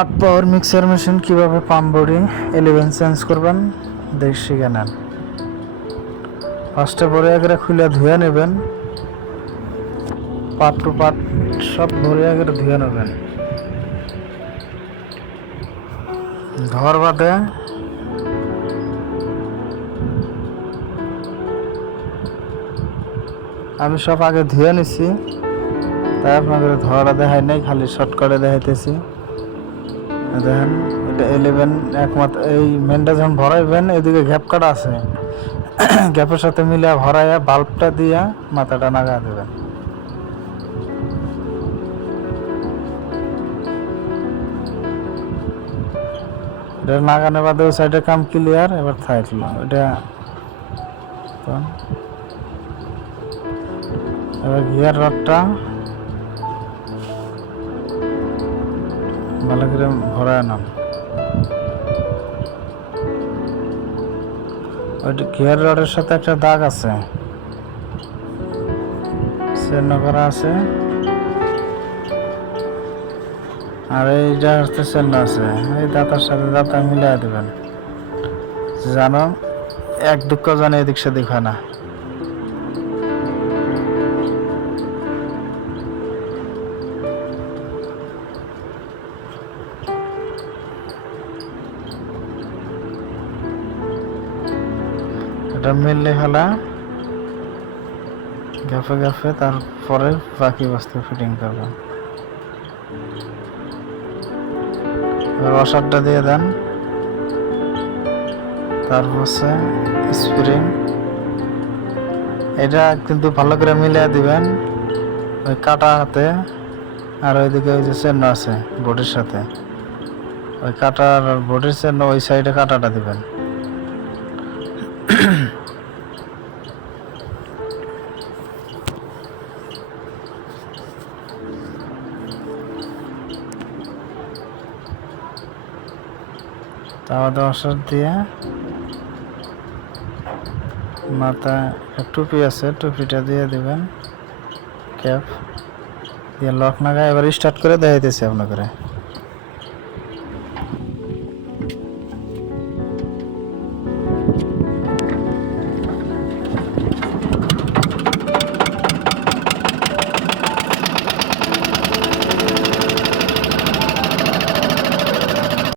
আট পাওয়ার mixer machine কিভাবে pump body 11 change করবেন দেখ শিখে নেন। ফার্স্টে ভরে আগে খুলে ধুয়ে নেবেন, পার্ট টু পার্ট সব ভরে আগে ধুয়ে নেবেন। ধোয়ার বাদে আমি সব আগে ধুয়ে নিছি, তাই আপনাদের ধোয়াটা দেখাই নাই, খালি শর্টকাটে দেখাইতেছি। দেখেন এটা 11 একমাত্র এই মেনটা যখন ভরাইবেন এদিকে গ্যাপ কাটা আছে, গ্যাপের সাথে মিলে ভরাইয়া বাল্বটা দিয়া মাথাটা নাগা দেবেন। এটা নাগানোর বাদে ওই সাইডে কাম ক্লিয়ার। এবার থাকলো এটা, এবার গিয়ার রডটা ভালো করে ভরায় নাম। ওইটা গিয়ার রডের সাথে একটা দাগ আছে, চিহ্ন করা আছে, আর এইটা হচ্ছে চিহ্ন আছে। এই দাঁতার সাথে দাঁতা মিলাই দেবেন, জানো এক দুঃখ জানে এদিক সেদিক হয় না। এটা মিললে ফেলা গ্যাপে গ্যাপে, তারপরে বাকি বস্তু ফিটিং করবেন। এবার ওয়াশারটা দিয়ে দেন, তারপর হচ্ছে স্প্রিং। এটা কিন্তু ভালো করে মিলিয়ে দিবেন ওই কাটা হাতে, আর ওইদিকে ওই যে চেন্ন আছে বডির সাথে, ওই কাটার বডির চেন্ন ওই সাইডে কাটাটা দিবেন। তারপর ওয়াশার দিয়ে মাথায় টুপি আছে, টুপিটা দিয়ে দিবেন, ক্যাপ দিয়ে লক নাগায়। এবার স্টার্ট করে দেখাইতেছি আপনাকে।